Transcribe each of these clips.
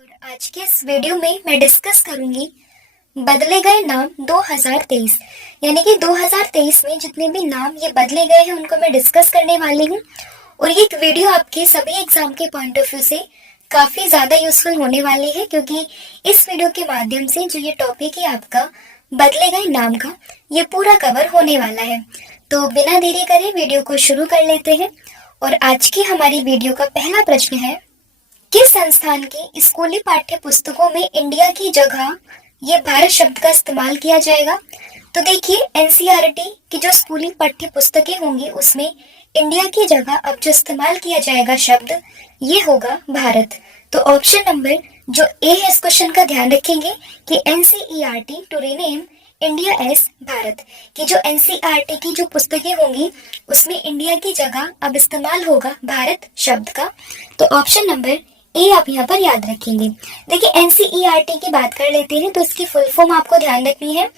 और आज के इस वीडियो में मैं डिस्कस करूंगी बदले गए नाम 2023, यानी कि 2023 में जितने भी नाम ये बदले गए हैं उनको मैं डिस्कस करने वाली हूँ। और ये एक वीडियो आपके सभी एग्जाम के पॉइंट ऑफ व्यू से काफी ज्यादा यूजफुल होने वाली है, क्योंकि इस वीडियो के माध्यम से जो ये टॉपिक है आपका बदले गए नाम का, ये पूरा कवर होने वाला है। तो बिना देरी करे वीडियो को शुरू कर लेते हैं। और आज की हमारी वीडियो का पहला प्रश्न है, किस संस्थान की स्कूली पाठ्य पुस्तकों में इंडिया की जगह ये भारत शब्द का इस्तेमाल किया जाएगा? तो देखिए, एनसीईआरटी की जो स्कूली पाठ्य पुस्तकें होंगी उसमें इंडिया की जगह अब जो इस्तेमाल किया जाएगा शब्द, ये होगा भारत। तो ऑप्शन नंबर जो ए है इस क्वेश्चन का ध्यान रखेंगे कि NCERT to rename India as Bharat की जो एनसीईआरटी की जो पुस्तकें होंगी उसमें इंडिया की जगह अब इस्तेमाल होगा भारत शब्द का। तो ऑप्शन नंबर ए आप यहाँ पर याद रखेंगे। देखिए, एनसीईआरटी की बात कर लेते हैं तो इसकी फुल फॉर्म आपको ध्यान रखनी है।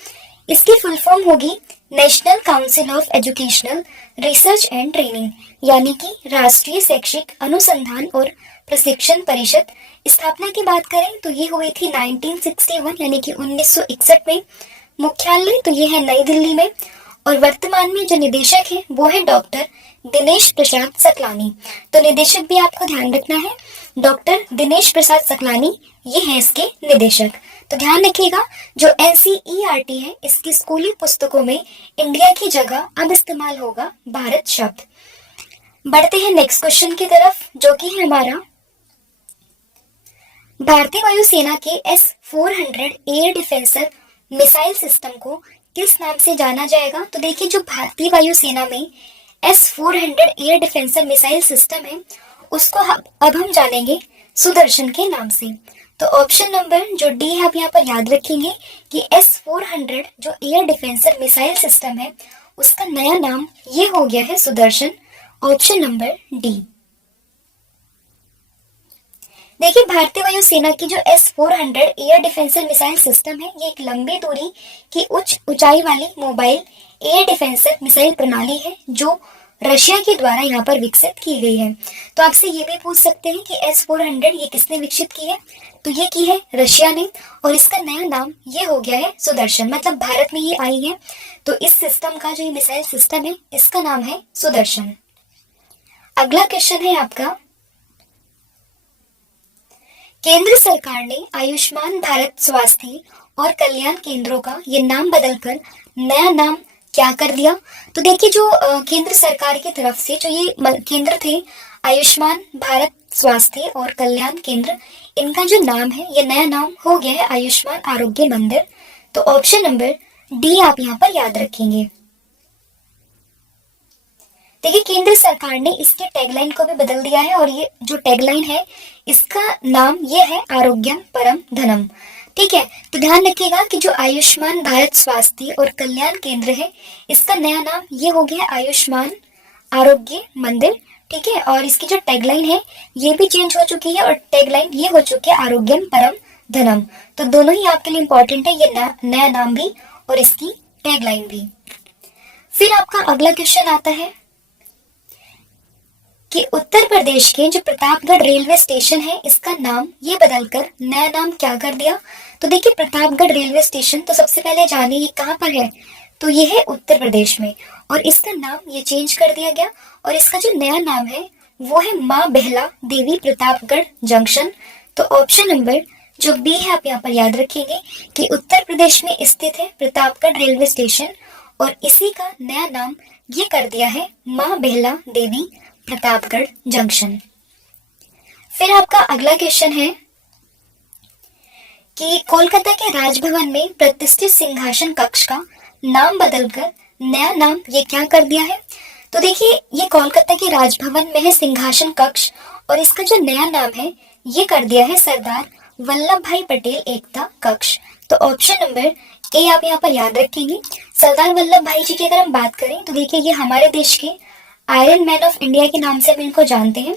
इसकी फुल फॉर्म होगी national council of educational research and training, यानी कि राष्ट्रीय शैक्षिक अनुसंधान और प्रशिक्षण परिषद। स्थापना की बात करें तो ये हुई थी 1961 यानी कि 1961 में। मुख्यालय तो ये है नई दिल्ली में और वर्तमान में जो निदेशक है वो है डॉक्टर दिनेश प्रसाद सकलानी। तो निदेशक भी आपको ध्यान रखना है, डॉक्टर दिनेश प्रसाद सकलानी ये है इसके निदेशक। तो ध्यान रखिएगा, जो एनसीईआरटी है इसकी स्कूली पुस्तकों में इंडिया की जगह अब इस्तेमाल होगा भारत शब्द। बढ़ते हैं नेक्स्ट क्वेश्चन की तरफ, जो कि है हमारा भारतीय वायुसेना के S-400 एयर डिफेंसर मिसाइल सिस्टम को किस नाम से जाना जाएगा? तो देखिए, जो भारतीय वायुसेना में S-400 एयर डिफेंसर मिसाइल सिस्टम है उसको अब हम जानेंगे सुदर्शन के नाम से। तो ऑप्शन नंबर जो डी है आप यहाँ पर याद रखेंगे कि S-400 जो एयर डिफेंसर मिसाइल सिस्टम है उसका नया नाम ये हो गया है सुदर्शन। Option number D. देखिए, भारतीय वायुसेना की जो S-400 एयर डिफेंसर मिसाइल सिस्टम है ये एक लंबी दूरी की उच्च ऊंचाई वाली मोबाइल एयर डिफेंसर मिसाइल प्रणाली है जो रशिया के द्वारा यहाँ पर विकसित की गई है। तो आपसे ये भी पूछ सकते हैं कि S-400 ये किसने विकसित की है? तो ये की है रशिया ने और इसका नया नाम ये हो गया है सुदर्शन, मतलब भारत में ये आई है। तो इस सिस्टम का जो ये मिसाइल सिस्टम है इसका नाम है सुदर्शन। अगला क्वेश्चन है आपका, केंद्र सरकार ने आयुष्मान भारत स्वास्थ्य और कल्याण केंद्रों का ये नाम बदलकर नया नाम क्या कर दिया? तो देखिए, जो केंद्र सरकार की तरफ से जो ये केंद्र थे आयुष्मान भारत स्वास्थ्य और कल्याण केंद्र, इनका जो नाम है ये नया नाम हो गया है आयुष्मान आरोग्य मंदिर। तो ऑप्शन नंबर डी आप यहाँ पर याद रखेंगे। देखिए, केंद्र सरकार ने इसके टैगलाइन को भी बदल दिया है और ये जो टैगलाइन है इसका नाम ये है आरोग्यम परम धनम। ठीक है, तो ध्यान रखिएगा कि जो आयुष्मान भारत स्वास्थ्य और कल्याण केंद्र है इसका नया नाम ये हो गया आयुष्मान आरोग्य मंदिर। ठीक है, और इसकी जो टैगलाइन है ये भी चेंज हो चुकी है और टैगलाइन ये हो चुकी है आरोग्यम परम धनम। तो दोनों ही आपके लिए इंपॉर्टेंट है, ये नया नाम भी और इसकी टैगलाइन भी। फिर आपका अगला क्वेश्चन आता है कि उत्तर प्रदेश के जो प्रतापगढ़ रेलवे स्टेशन है इसका नाम ये बदलकर नया नाम क्या कर दिया? तो देखिए, प्रतापगढ़ रेलवे स्टेशन तो सबसे पहले जाने ये कहाँ पर है? तो ये है उत्तर प्रदेश में और इसका नाम ये चेंज कर दिया गया और इसका जो नया नाम है वो है माँ बेहला देवी प्रतापगढ़ जंक्शन। तो ऑप्शन नंबर जो बी है आप यहाँ पर याद रखेंगे कि उत्तर प्रदेश में स्थित है प्रतापगढ़ रेलवे स्टेशन और इसी का नया नाम ये कर दिया है माँ बेहला देवी प्रतापगढ़ जंक्शन। फिर आपका अगला क्वेश्चन है कि कोलकाता के राजभवन में प्रतिष्ठित सिंहासन कक्ष का नाम बदलकर नया नाम ये क्या कर दिया है? तो देखिए, ये कोलकाता के राजभवन में है सिंहासन कक्ष और इसका जो नया नाम है ये कर दिया है सरदार वल्लभ भाई पटेल एकता कक्ष। तो ऑप्शन नंबर ए आप यहाँ पर याद रखेंगे। सरदार वल्लभ भाई जी की अगर हम बात करें तो देखिए, ये हमारे देश के आयरन मैन ऑफ इंडिया के नाम से हम इनको जानते हैं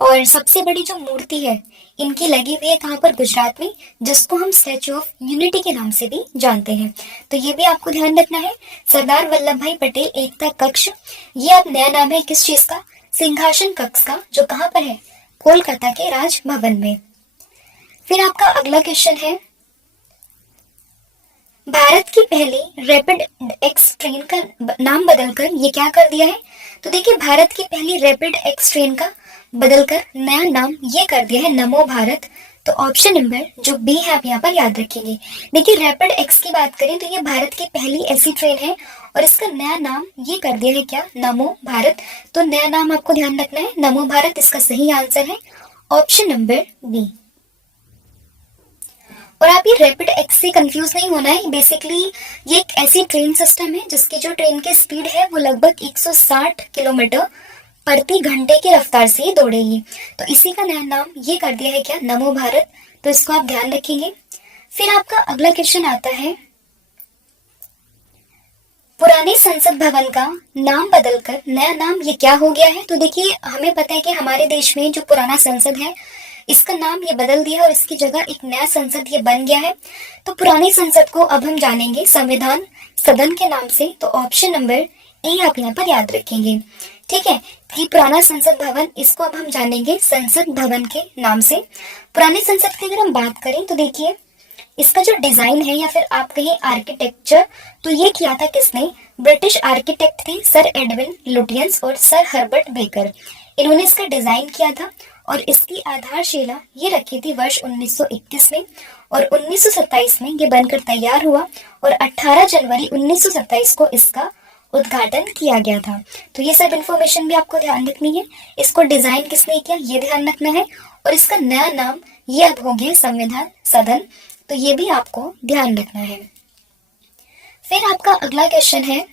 और सबसे बड़ी जो मूर्ति है इनकी लगी हुई है कहाँ पर? गुजरात में, जिसको हम स्टैचू ऑफ यूनिटी के नाम से भी जानते हैं। तो ये भी आपको ध्यान रखना है, सरदार वल्लभ भाई पटेल एकता कक्ष ये अब नया नाम है किस चीज का? सिंहासन कक्ष का, जो कहाँ पर है? कोलकाता के राजभवन में। फिर आपका अगला क्वेश्चन है, भारत की पहली रैपिड एक्स ट्रेन का नाम बदलकर ये क्या कर दिया है? तो देखिए, भारत की पहली रैपिड एक्स ट्रेन का बदलकर नया नाम ये कर दिया है नमो भारत। तो ऑप्शन नंबर जो बी है आप यहाँ पर याद रखेंगे। देखिए, रैपिड एक्स की बात करें तो ये भारत की पहली ऐसी ट्रेन है और इसका नया नाम ये कर दिया है क्या? नमो भारत। तो नया नाम आपको ध्यान रखना है, नमो भारत इसका सही आंसर है, ऑप्शन नंबर बी। और आप ये रैपिड एक्स से कंफ्यूज नहीं होना है। बेसिकली ये एक ऐसी ट्रेन सिस्टम है जिसकी जो ट्रेन की स्पीड है वो लगभग 160 किलोमीटर प्रति घंटे की रफ्तार से दौड़ेगी। तो इसी का नया नाम ये कर दिया है क्या? नमो भारत। तो इसको आप ध्यान रखेंगे। फिर आपका अगला क्वेश्चन आता है, पुराने संसद भवन का नाम बदलकर नया नाम ये क्या हो गया है? तो देखिए, हमें पता है कि हमारे देश में जो पुराना संसद है इसका नाम ये बदल दिया है और इसकी जगह एक नया संसद ये बन गया है। तो पुराने संसद को अब हम जानेंगे संविधान सदन के नाम से। तो ऑप्शन नंबर ए आप यहाँ पर याद रखेंगे। ठीक है, कि पुराना संसद भवन इसको अब हम जानेंगे संसद भवन के नाम से। पुराने संसद की अगर हम बात करें तो देखिए, इसका जो डिजाइन है या फिर आप कहें आर्किटेक्चर, तो ये किया था किसने? ब्रिटिश आर्किटेक्ट थे सर एडविन लुटियंस और सर हर्बर्ट बेकर। इन्होंने इसका डिजाइन किया था और इसकी आधारशिला ये रखी थी वर्ष 1921 में और 1927 में ये बनकर तैयार हुआ और 18 जनवरी 1927 को इसका उद्घाटन किया गया था। तो ये सब इंफॉर्मेशन भी आपको ध्यान रखनी है। इसको डिजाइन किसने किया ये ध्यान रखना है और इसका नया नाम ये अब हो गया संविधान सदन। तो ये भी आपको ध्यान रखना है। फिर आपका अगला क्वेश्चन है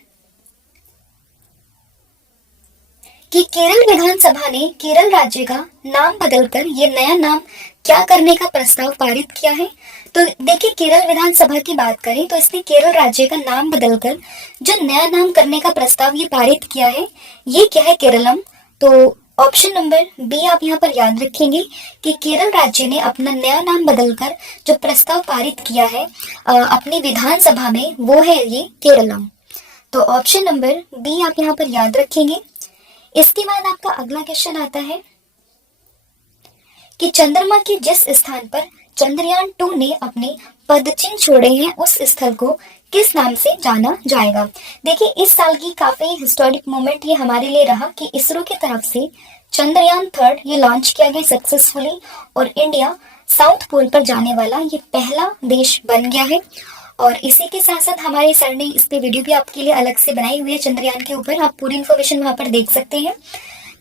कि केरल विधानसभा ने केरल राज्य का नाम बदलकर ये नया नाम क्या करने का प्रस्ताव पारित किया है? तो देखिए, केरल विधानसभा की बात करें तो इसने केरल राज्य का नाम बदलकर जो नया नाम करने का प्रस्ताव ये पारित किया है ये क्या है? केरलम। तो ऑप्शन नंबर बी आप यहाँ पर याद रखेंगे कि केरल राज्य ने अपना नया नाम बदलकर जो प्रस्ताव पारित किया है अपनी विधानसभा में वो है ये केरलम। तो ऑप्शन नंबर बी आप यहाँ पर याद रखेंगे। इसके बाद आपका अगला क्वेश्चन आता है कि चंद्रमा के जिस स्थान पर चंद्रयान 2 ने अपने पदचिन्ह छोड़े हैं उस स्थल को किस नाम से जाना जाएगा? देखिए, इस साल की काफी हिस्टोरिक मोमेंट ये हमारे लिए रहा कि इसरो की तरफ से चंद्रयान 3 ये लॉन्च किया गया सक्सेसफुली और इंडिया साउथ पोल पर जाने वाला ये पहला देश बन गया है। और इसी के साथ साथ हमारे सर ने इस पे वीडियो भी आपके लिए अलग से बनाई हुई है चंद्रयान के ऊपर, आप पूरी इन्फॉर्मेशन वहां पर देख सकते हैं।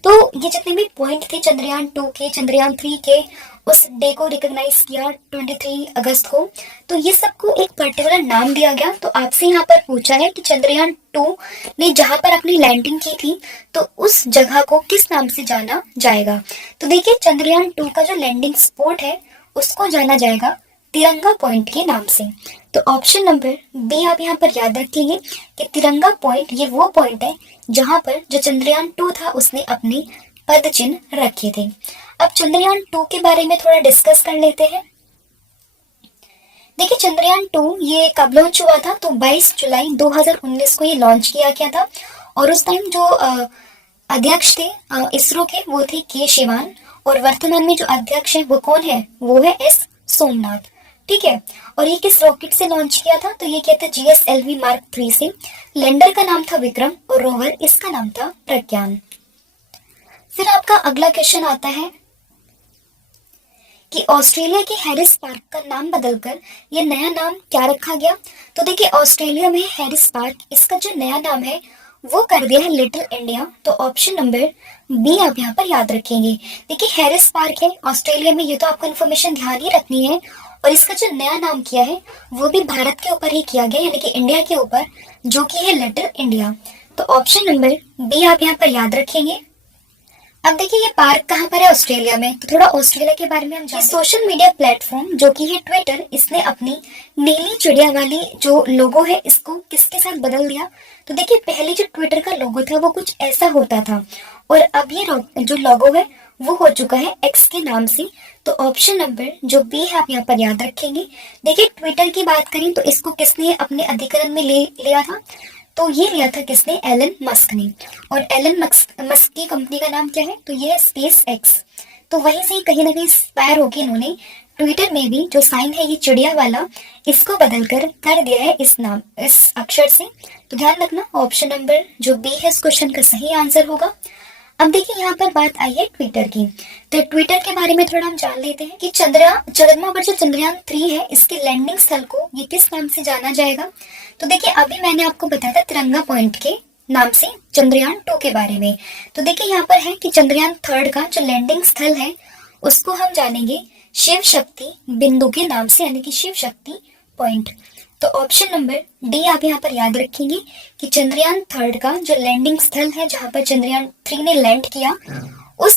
तो ये जितने भी पॉइंट थे चंद्रयान 2 के, चंद्रयान 3 के, उस डे को रिकॉग्नाइज किया 23 अगस्त को। तो ये सबको एक पर्टिकुलर नाम दिया गया। तो आपसे यहाँ पर पूछा है कि चंद्रयान 2 ने जहां पर अपनी लैंडिंग की थी तो उस जगह को किस नाम से जाना जाएगा? तो देखिए, चंद्रयान 2 का जो लैंडिंग स्पॉट है उसको जाना जाएगा तिरंगा पॉइंट के नाम से। तो ऑप्शन नंबर बी आप यहाँ पर याद रखिए कि तिरंगा पॉइंट ये वो पॉइंट है जहां पर जो चंद्रयान 2 था उसने अपने पद चिन्ह रखे थे। अब चंद्रयान 2 के बारे में थोड़ा डिस्कस कर लेते हैं। देखिए, चंद्रयान 2 ये कब लॉन्च हुआ था? तो 22 जुलाई 2019 को ये लॉन्च किया गया था और उस टाइम जो अध्यक्ष थे इसरो के वो थे के शिवान और वर्तमान में जो अध्यक्ष है वो कौन है? वो है एस सोमनाथ। ठीक है, और ये किस रॉकेट से लॉन्च किया था? तो ये कहते हैं GSLV Mark 3 से। लैंडर का नाम था विक्रम और रोवर इसका नाम था प्रज्ञान। फिर आपका अगला क्वेश्चन आता है कि ऑस्ट्रेलिया के हैरिस पार्क का नाम बदलकर ये नया नाम क्या रखा गया? तो देखिए, ऑस्ट्रेलिया में हैरिस पार्क इसका जो नया नाम है वो कर दिया है लिटिल इंडिया। तो ऑप्शन नंबर बी आप यहाँ पर याद रखेंगे। देखिए, हैरिस पार्क है ऑस्ट्रेलिया में, ये तो आपको इन्फॉर्मेशन ध्यान ही रखनी है। और इसका जो नया नाम किया है वो भी भारत के ऊपर ही किया गया, यानी कि इंडिया के ऊपर, जो कि है लिटिल इंडिया। तो ऑप्शन नंबर बी आप यहाँ पर याद रखेंगे। अब देखिए, ये पार्क कहाँ पर है? ऑस्ट्रेलिया में। तो थोड़ा ऑस्ट्रेलिया के बारे में हम जानते हैं। सोशल मीडिया प्लेटफॉर्म जो कि है ट्विटर, इसने अपनी नीली चिड़िया वाली जो लोगो है इसको किसके साथ बदल दिया? तो देखिए, पहले जो ट्विटर का लोगो था वो कुछ ऐसा होता था और अब ये जो लोगो है वो हो चुका है एक्स के नाम से। तो ऑप्शन नंबर जो बी है आप यहाँ पर याद रखेंगे। देखिए, ट्विटर की बात करें तो इसको किसने अपने अधिग्रहण में ले लिया था? तो ये लिया था किसने? एलन मस्क ने। और एलन मस्क की कंपनी का नाम क्या है? तो ये है स्पेस एक्स। तो वहीं से कहीं ना कहीं इंस्पायर होकर इन्होंने ट्विटर में भी जो साइन है ये चिड़िया वाला, इसको बदलकर कर दिया है इस अक्षर से। तो ध्यान रखना ऑप्शन नंबर जो बी है इस क्वेश्चन का सही आंसर होगा। अब देखिए यहाँ पर बात आई है ट्विटर की, तो ट्विटर के बारे में थोड़ा हम जान लेते हैं कि चंद्रमा पर जो चंद्रयान 3 है इसके लैंडिंग स्थल को ये किस नाम से जाना जाएगा। तो देखिए अभी मैंने आपको बताया था तिरंगा पॉइंट के नाम से चंद्रयान 2 के बारे में। तो देखिए यहाँ पर है कि चंद्रयान 3 का जो लैंडिंग स्थल है उसको हम जानेंगे शिव शक्ति बिंदु के नाम से, यानी कि शिव शक्ति पॉइंट। तो ऑप्शन नंबर डी आप यहाँ पर याद रखेंगे कि चंद्रयान 3 का जो लैंडिंग स्थल है जहां पर चंद्रयान 3 ने लैंड किया उस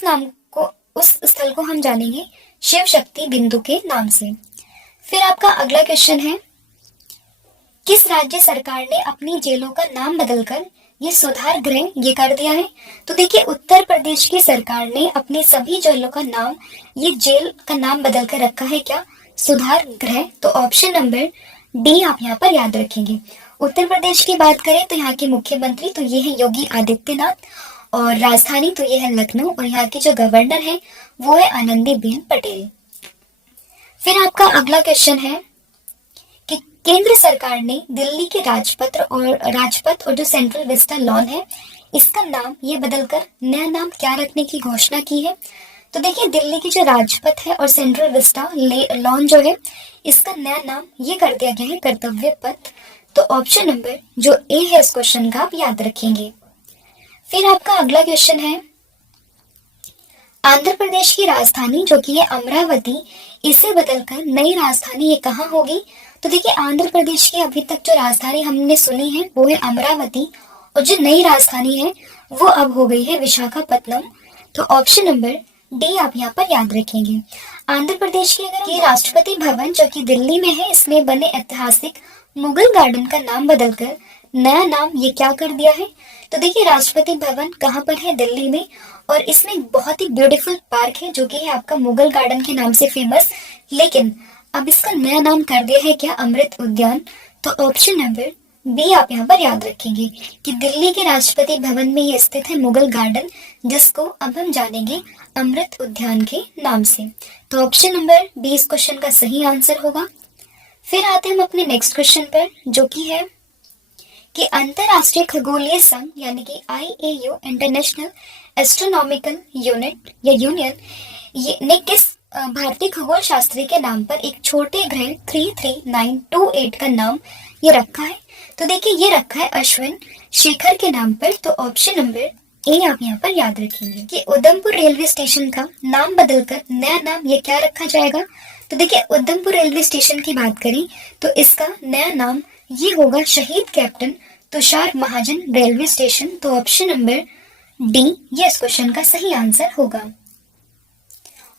स्थल को हम जानेंगे शिव शक्ति बिंदु के नाम से। फिर आपका अगला क्वेश्चन है, किस राज्य सरकार ने अपनी जेलों का नाम बदलकर ये सुधार गृह ये कर दिया है। तो देखिए उत्तर प्रदेश की सरकार ने अपने सभी जेलों का नाम, ये जेल का नाम बदलकर रखा है क्या, सुधार गृह। तो ऑप्शन नंबर डी आप यहाँ पर याद रखेंगे। उत्तर प्रदेश की बात करें तो यहाँ के मुख्यमंत्री तो ये है योगी आदित्यनाथ, और राजधानी तो ये है लखनऊ, और यहाँ की जो गवर्नर है वो है आनंदीबेन पटेल। फिर आपका अगला क्वेश्चन है कि केंद्र सरकार ने दिल्ली के राजपथ और जो सेंट्रल विस्टा लॉन है इसका नाम ये बदलकर नया नाम क्या रखने की घोषणा की है। तो देखिए दिल्ली की जो राजपथ है और सेंट्रल विस्टा लॉन जो है इसका नया नाम ये कर दिया गया है कर्तव्य पथ। तो ऑप्शन नंबर जो ए है इस क्वेश्चन का आप याद रखेंगे। फिर आपका अगला क्वेश्चन है, आंध्र प्रदेश की राजधानी जो कि है अमरावती, इसे बदलकर नई राजधानी ये कहाँ होगी। तो देखिए आंध्र प्रदेश की अभी तक जो राजधानी हमने सुनी है वो है अमरावती, और जो नई राजधानी है वो अब हो गई है विशाखापत्तनम। तो ऑप्शन नंबर डी आप यहाँ पर याद रखेंगे। आंध्र प्रदेश की अगर ये राष्ट्रपति भवन जो कि दिल्ली में है इसमें बने ऐतिहासिक मुगल गार्डन का नाम बदलकर नया नाम ये क्या कर दिया है। तो देखिए राष्ट्रपति भवन कहाँ पर है, दिल्ली में, और इसमें बहुत ही ब्यूटीफुल पार्क है जो कि है आपका मुगल गार्डन के नाम से फेमस, लेकिन अब इसका नया नाम कर दिया है क्या, अमृत उद्यान। तो ऑप्शन नंबर बी आप यहाँ पर याद रखेंगे कि दिल्ली के राष्ट्रपति भवन में ये स्थित है मुगल गार्डन, जिसको अब हम जानेंगे अमृत उद्यान के नाम से। तो ऑप्शन नंबर बी इस क्वेश्चन का सही आंसर होगा। फिर आते हैं हम अपने नेक्स्ट क्वेश्चन पर जो कि है कि अंतरराष्ट्रीय खगोलीय संघ यानी कि IAU इंटरनेशनल एस्ट्रोनॉमिकल यूनिट या यूनियन ये ने किस भारतीय खगोल शास्त्री के नाम पर एक छोटे ग्रह 33928 का नाम ये रखा है। तो देखिए ये रखा है अश्विन शेखर के नाम पर। तो ऑप्शन नंबर ए आप यहाँ पर याद रखेंगे कि उधमपुर रेलवे स्टेशन का नाम बदलकर नया नाम ये क्या रखा जाएगा। तो देखिए उधमपुर रेलवे स्टेशन की बात करें तो इसका नया नाम ये होगा शहीद कैप्टन तुषार महाजन रेलवे स्टेशन। तो ऑप्शन नंबर डी ये इस क्वेश्चन का सही आंसर होगा।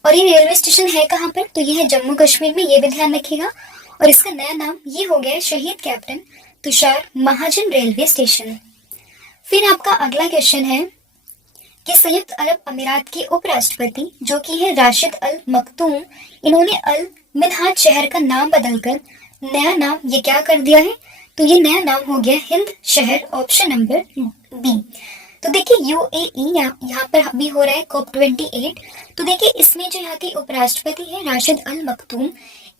और ये रेलवे स्टेशन है कहाँ पर, तो ये है जम्मू कश्मीर में, ये भी ध्यान रखिएगा। और इसका नया नाम ये हो गया है शहीद कैप्टन तुषार महाजन रेलवे स्टेशन। फिर आपका अगला क्वेश्चन है कि संयुक्त अरब अमीरात के उपराष्ट्रपति जो कि है राशिद अल मखदूम, इन्होंने अल मिनहाज शहर का नाम बदलकर नया नाम ये क्या कर दिया है। तो ये नया नाम हो गया हिंद शहर। Option number B. तो देखिए UAE यहाँ पर अभी हो रहा है COP28। तो देखिए इसमें जो यहाँ के उपराष्ट्रपति है राशिद अल मखदूम,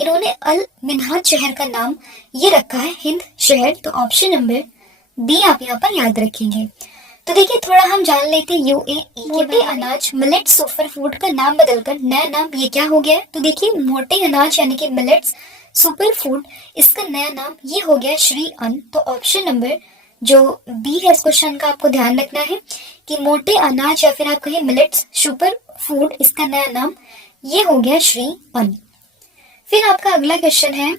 इन्होंने अल मिनहाज शहर का नाम ये रखा है हिंद शहर। तो ऑप्शन नंबर बी आप यहाँ पर याद रखेंगे। तो देखिए थोड़ा हम जान लेते हैं UAE मोटे अनाज मिलेट सुपर फूड का नाम बदलकर नया नाम ये क्या हो गया है। तो देखिए मोटे अनाज यानी कि मिलेट्स सुपर फूड, इसका नया नाम ये हो गया श्री अन्न। तो ऑप्शन नंबर जो बी है इस क्वेश्चन का आपको ध्यान रखना है कि मोटे अनाज या फिर आप कहें मिलेट्स सुपर फूड, इसका नया नाम ये हो गया श्री अन्न। फिर आपका अगला क्वेश्चन है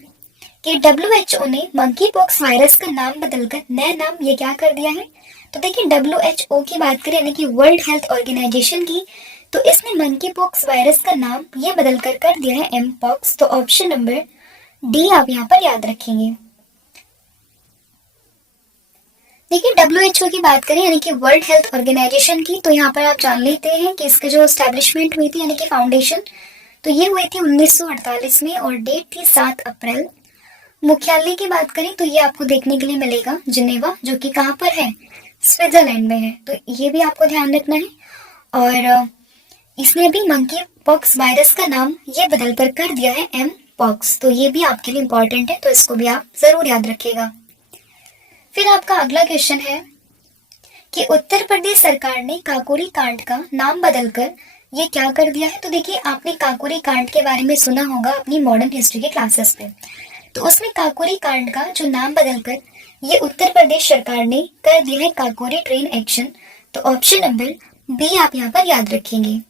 कि WHO ने मंकी पॉक्स वायरस का नाम बदलकर नया नाम ये क्या कर दिया है। तो देखिए WHO की बात करें यानी कि वर्ल्ड हेल्थ ऑर्गेनाइजेशन की, तो इसने मंकी पॉक्स वायरस का नाम ये बदलकर कर दिया है एमपॉक्स। तो ऑप्शन नंबर डी आप यहाँ पर याद रखेंगे। देखिए WHO की बात करें यानी कि वर्ल्ड हेल्थ ऑर्गेनाइजेशन की, तो यहाँ पर आप जान लेते हैं कि इसके जो एस्टेब्लिशमेंट हुई थी यानी कि फाउंडेशन, तो ये हुई थी 1948 में और डेट थी 7 अप्रैल। मुख्यालय की बात करें तो ये आपको देखने के लिए मिलेगा जिनेवा, जो कि कहाँ पर है, स्विट्जरलैंड में है। तो ये भी आपको ध्यान रखना है। और इसने भी मंकी पॉक्स वायरस का नाम ये बदल कर दिया है एम पॉक्स। तो ये भी आपके लिए इंपॉर्टेंट है, तो इसको भी आप जरूर याद रखिएगा। फिर आपका अगला क्वेश्चन है कि उत्तर प्रदेश सरकार ने काकोरी कांड का नाम बदलकर ये क्या कर दिया है। तो देखिए, आपने काकोरी कांड के बारे में सुना होगा अपनी मॉडर्न हिस्ट्री के क्लासेस में। तो उसमें काकोरी कांड का जो नाम बदलकर ये उत्तर प्रदेश सरकार ने कर दिया है काकोरी ट्रेन एक्शन। तो ऑप्शन नंबर बी आप यहाँ पर याद रखेंगे।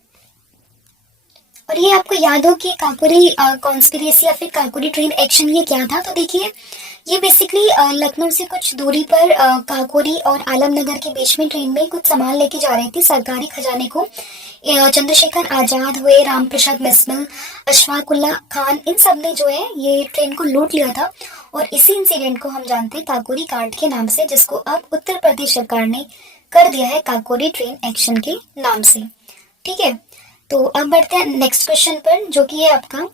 और ये आपको याद हो कि काकोरी कॉन्स्पिरेसी या फिर काकोरी ट्रेन एक्शन ये क्या था। तो देखिए, ये बेसिकली लखनऊ से कुछ दूरी पर काकोरी और आलमनगर के बीच में ट्रेन में कुछ सामान लेके जा रही थी सरकारी खजाने को। चंद्रशेखर आजाद हुए, राम प्रसाद बिस्मिल, अशफाक उल्लाह खान, इन सब ने जो है ये ट्रेन को लूट लिया था। और इसी इंसिडेंट को हम जानते हैं काकोरी कांड के नाम से, जिसको अब उत्तर प्रदेश सरकार ने कर दिया है काकोरी ट्रेन एक्शन के नाम से। ठीक है, तो अब बढ़ते हैं नेक्स्ट क्वेश्चन पर, जो कि है आपका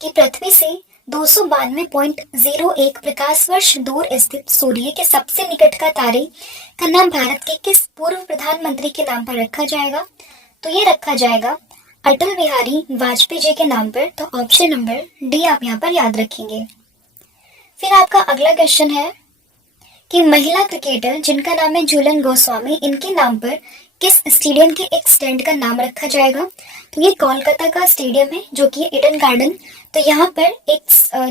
कि पृथ्वी से 292.01 प्रकाश वर्ष दूर स्थित सूर्य के सबसे निकट का तारे का नाम भारत के किस पूर्व प्रधानमंत्री के नाम पर रखा जाएगा। तो ये रखा जाएगा अटल बिहारी वाजपेयी जी के नाम पर। तो ऑप्शन नंबर डी आप यहाँ पर याद रखेंगे। फिर आपका अगला क्वेश्चन है कि महिला क्रिकेटर जिनका नाम है झूलन गोस्वामी, इनके नाम पर किस स्टेडियम के एक स्टैंड का नाम रखा जाएगा। तो ये कोलकाता का स्टेडियम है जो कि ईडन गार्डन। तो यहाँ पर एक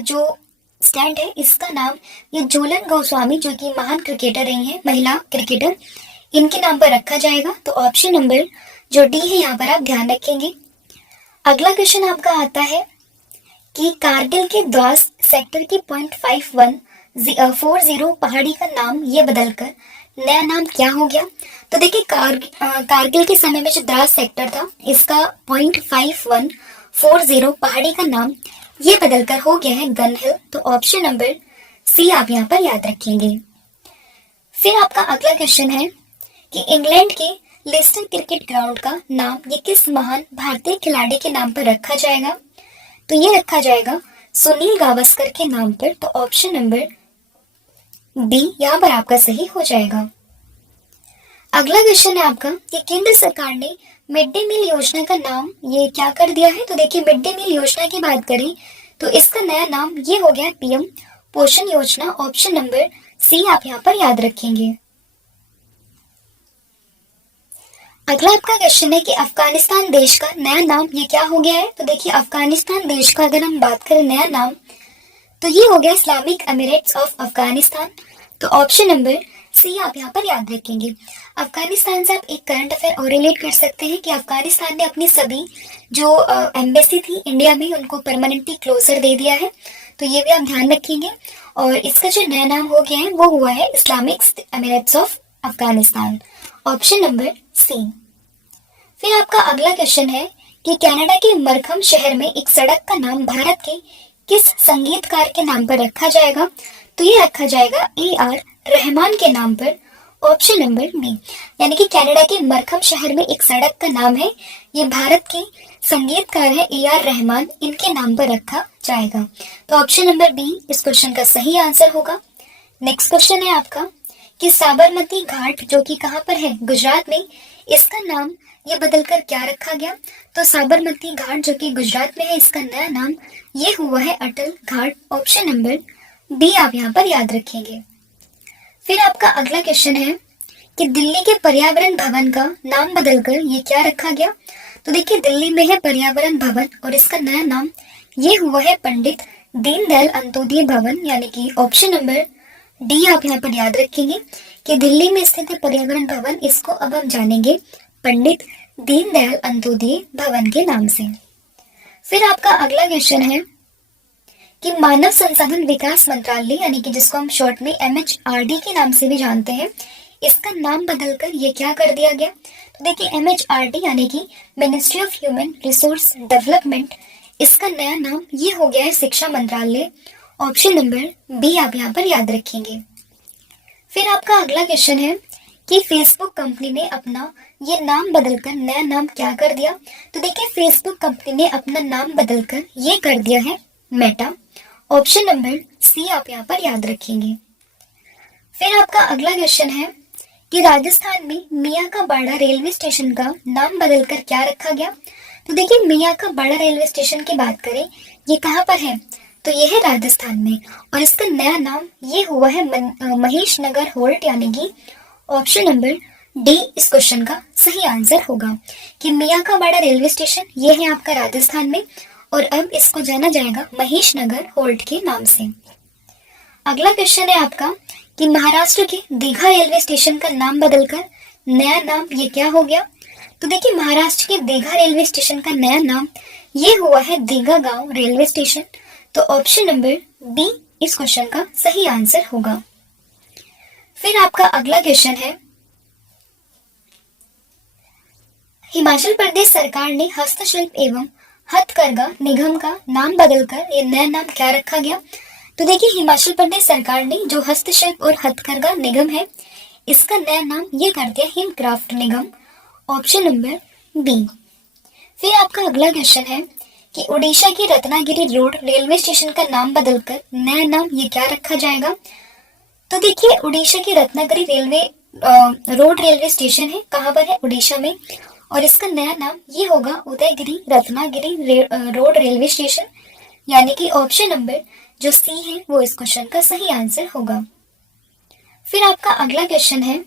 जो स्टैंड है इसका नाम ये झूलन गोस्वामी, जो कि महान क्रिकेटर रही हैं, महिला क्रिकेटर, इनके नाम पर रखा जाएगा। तो ऑप्शन नंबर जो डी है यहाँ पर आप ध्यान रखेंगे। अगला क्वेश्चन आपका आता है कि कारगिल के द्रास सेक्टर की 0.5140 पहाड़ी का नाम ये बदलकर नया नाम क्या हो गया। तो देखिए, कारगिल के समय में जो द्रास सेक्टर था इसका 0.5140 पहाड़ी का नाम ये बदलकर हो गया है गन हिल। तो ऑप्शन नंबर सी आप यहाँ पर याद रखेंगे। फिर आपका अगला क्वेश्चन है कि इंग्लैंड के लेस्टर क्रिकेट ग्राउंड का नाम ये किस महान भारतीय खिलाड़ी के नाम पर रखा जाएगा। तो ये रखा जाएगा सुनील गावस्कर के नाम पर। तो ऑप्शन नंबर बी यहाँ पर आपका सही हो जाएगा। अगला क्वेश्चन है आपका कि केंद्र सरकार ने मिड डे मील योजना का नाम ये क्या कर दिया है। तो देखिए, मिड डे मील योजना की बात करें तो इसका नया नाम ये हो गया पीएम पोषण योजना। ऑप्शन नंबर सी आप यहाँ पर याद रखेंगे। अगला आपका क्वेश्चन है कि अफगानिस्तान देश का नया नाम ये क्या हो गया है। तो देखिए, अफगानिस्तान देश का अगर हम बात करें नया नाम तो ये हो गया इस्लामिक एमिरेट्स ऑफ अफगानिस्तान। तो ऑप्शन नंबर सी आप यहाँ पर याद रखेंगे। अफगानिस्तान से आप एक करंट अफेयर और रिलेट कर सकते हैं कि अफगानिस्तान ने अपनी सभी जो एम्बेसी थी इंडिया में उनको परमानेंटली क्लोजर दे दिया है। तो ये भी आप ध्यान रखेंगे। और इसका जो नया नाम हो गया है वो हुआ है Islamic Emirates of Afghanistan. Option number C. फिर आपका अगला क्वेश्चन है कि कनाडा के मरखम शहर में एक सड़क का नाम भारत के किस संगीतकार के नाम पर रखा जाएगा। तो ये रखा जाएगा AR रहमान के नाम पर। ऑप्शन नंबर बी, यानी कि कनाडा के मरखम शहर में एक सड़क का नाम है ये भारत के संगीतकार है AR रहमान, इनके नाम पर रखा जाएगा। तो ऑप्शन नंबर बी इस क्वेश्चन का सही आंसर होगा। नेक्स्ट क्वेश्चन है आपका कि साबरमती घाट जो कि कहाँ पर है, गुजरात में, इसका नाम ये बदलकर क्या रखा गया। तो साबरमती घाट जो कि गुजरात में है इसका नया नाम ये हुआ है Atal Ghat. Option number B आप यहाँ पर याद रखेंगे। फिर आपका अगला क्वेश्चन है कि दिल्ली के पर्यावरण भवन का नाम बदलकर ये क्या रखा गया। तो देखिए, दिल्ली में है पर्यावरण भवन और इसका नया नाम ये हुआ है पंडित दीनदयाल अंत्योदय भवन, यानी कि ऑप्शन नंबर डी आप यहाँ पर याद रखेंगे कि दिल्ली में स्थित है पर्यावरण भवन, इसको अब हम जानेंगे पंडित दीनदयाल अंत्योदय भवन के नाम से। फिर आपका अगला क्वेश्चन है कि मानव संसाधन विकास मंत्रालय, यानी कि जिसको हम शॉर्ट में MHRD के नाम से भी जानते हैं, इसका नाम बदलकर ये क्या कर दिया गया। तो देखिए, MHRD यानी कि ministry of human resource development, इसका नया नाम ये हो गया है शिक्षा मंत्रालय। ऑप्शन नंबर बी आप यहाँ पर याद रखेंगे। फिर आपका अगला क्वेश्चन है कि फेसबुक कंपनी ने अपना ये नाम बदलकर नया नाम क्या कर दिया। तो देखिए, फेसबुक कंपनी ने अपना नाम बदलकर ये कर दिया है मेटा। ऑप्शन नंबर सी आप यहाँ पर याद रखेंगे। फिर आपका अगला क्वेश्चन है कि राजस्थान में मियाँ का बाड़ा रेलवे स्टेशन का नाम बदलकर क्या रखा गया। तो देखिए मियाँ का बड़ा रेलवे स्टेशन की बात करें, ये कहाँ पर है? तो ये है राजस्थान में, और इसका नया नाम ये हुआ है महेश नगर होल्ट, यानी कि ऑप्शन नंबर डी इस क्वेश्चन का सही आंसर होगा कि मियाँ का बड़ा रेलवे स्टेशन ये है आपका राजस्थान में, और अब इसको जाना जाएगा महेश नगर होल्ट के नाम से। अगला क्वेश्चन है आपका कि महाराष्ट्र के दीघा रेलवे स्टेशन का नाम बदलकर नया नाम ये क्या हो गया? तो देखिए महाराष्ट्र के दीघा रेलवे स्टेशन का नया नाम ये हुआ है दीघा गांव रेलवे स्टेशन, तो ऑप्शन नंबर बी इस क्वेश्चन का सही आंसर होगा। फिर आपका अगला क्वेश्चन है, हिमाचल प्रदेश सरकार ने हस्तशिल्प एवं हथकरघा निगम का नाम बदलकर ये नया नाम क्या रखा गया? तो देखिए हिमाचल प्रदेश सरकार ने जो हस्तशिल्प और हथकरघा निगम है इसका नया नाम ये कर दिया हिमक्राफ्ट निगम, ऑप्शन नंबर बी। फिर आपका अगला क्वेश्चन है कि उड़ीसा की रत्नागिरी रोड रेलवे स्टेशन का नाम बदलकर नया नाम ये क्या रखा जाएगा? तो देखिए उड़ीसा की रत्नागिरी रोड रेलवे स्टेशन है, कहाँ पर है? उड़ीसा में, और इसका नया नाम ये होगा Udayagiri Ratnagiri road railway station, यानी कि ऑप्शन नंबर जो सी है वो इस क्वेश्चन का सही आंसर होगा। फिर आपका अगला क्वेश्चन है,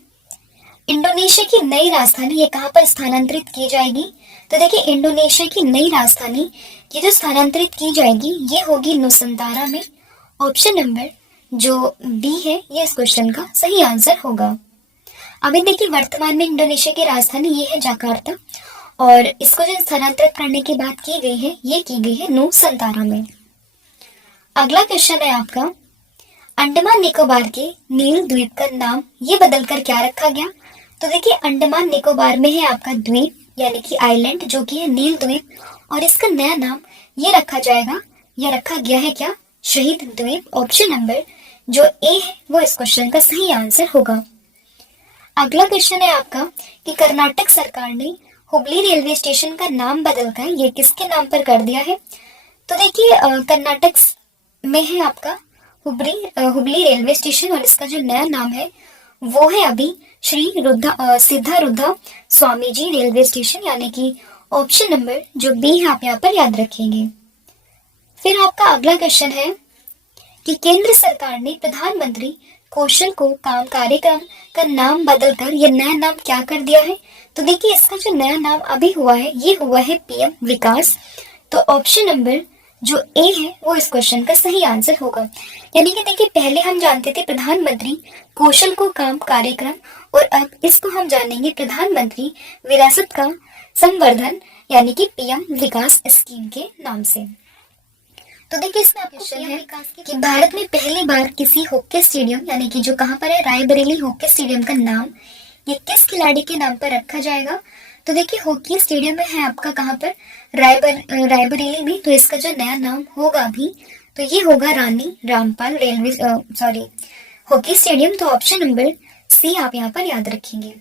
इंडोनेशिया की नई राजधानी ये कहाँ पर स्थानांतरित की जाएगी? तो देखिए इंडोनेशिया की नई राजधानी ये जो स्थानांतरित की जाएगी ये होगी नुसंतारा में, ऑप्शन नंबर जो बी है ये इस क्वेश्चन का सही आंसर होगा। अभी देखिए वर्तमान में इंडोनेशिया की राजधानी ये है जकार्ता, और इसको जो स्थानांतरित करने की बात की गई है ये की गई है नुसंतारा में। अगला क्वेश्चन है आपका, अंडमान निकोबार के नील द्वीप का नाम ये बदलकर क्या रखा गया? तो देखिए अंडमान निकोबार में है आपका द्वीप यानी कि आइलैंड जो कि है नील द्वीप, और इसका नया नाम ये रखा जाएगा या रखा गया है क्या? शहीद द्वीप, ऑप्शन नंबर जो ए है वो इस क्वेश्चन का सही आंसर होगा। अगला क्वेश्चन है आपका कि कर्नाटक सरकार ने हुबली रेलवे स्टेशन का नाम बदलकर ये किसके नाम पर कर दिया है? तो देखिए कर्नाटक में है आपका हुबली रेलवे स्टेशन, और इसका जो नया नाम है वो है अभी श्री सिद्धारूढ़ा स्वामी जी रेलवे स्टेशन, यानी कि ऑप्शन नंबर जो बी है आप यहाँ पर याद रखेंगे। फिर आपका अगला क्वेश्चन है कि केंद्र सरकार ने प्रधानमंत्री कौशल को काम कार्यक्रम का नाम बदलकर ये नया नाम क्या कर दिया है? तो देखिए इसका जो नया नाम अभी हुआ है ये हुआ है पीएम विकास, तो ऑप्शन नंबर जो ए है वो इस क्वेश्चन का सही आंसर होगा। यानी कि देखिए पहले हम जानते थे प्रधानमंत्री कौशल को काम कार्यक्रम, और अब इसको हम जानेंगे प्रधानमंत्री विरासत का संवर्धन यानी कि पीएम विकास स्कीम के नाम से। तो देखिए इसमें आपको क्वेश्चन है कि भारत में पहली बार किसी हॉकी स्टेडियम यानी कि जो कहाँ पर है रायबरेली हॉकी स्टेडियम का नाम ये किस खिलाड़ी के नाम पर रखा जाएगा? तो देखिए हॉकी स्टेडियम में है आपका कहाँ पर रायबरेली में, तो इसका जो नया नाम होगा अभी तो ये होगा रानी रामपाल हॉकी स्टेडियम, तो ऑप्शन नंबर सी आप यहाँ पर याद रखेंगे।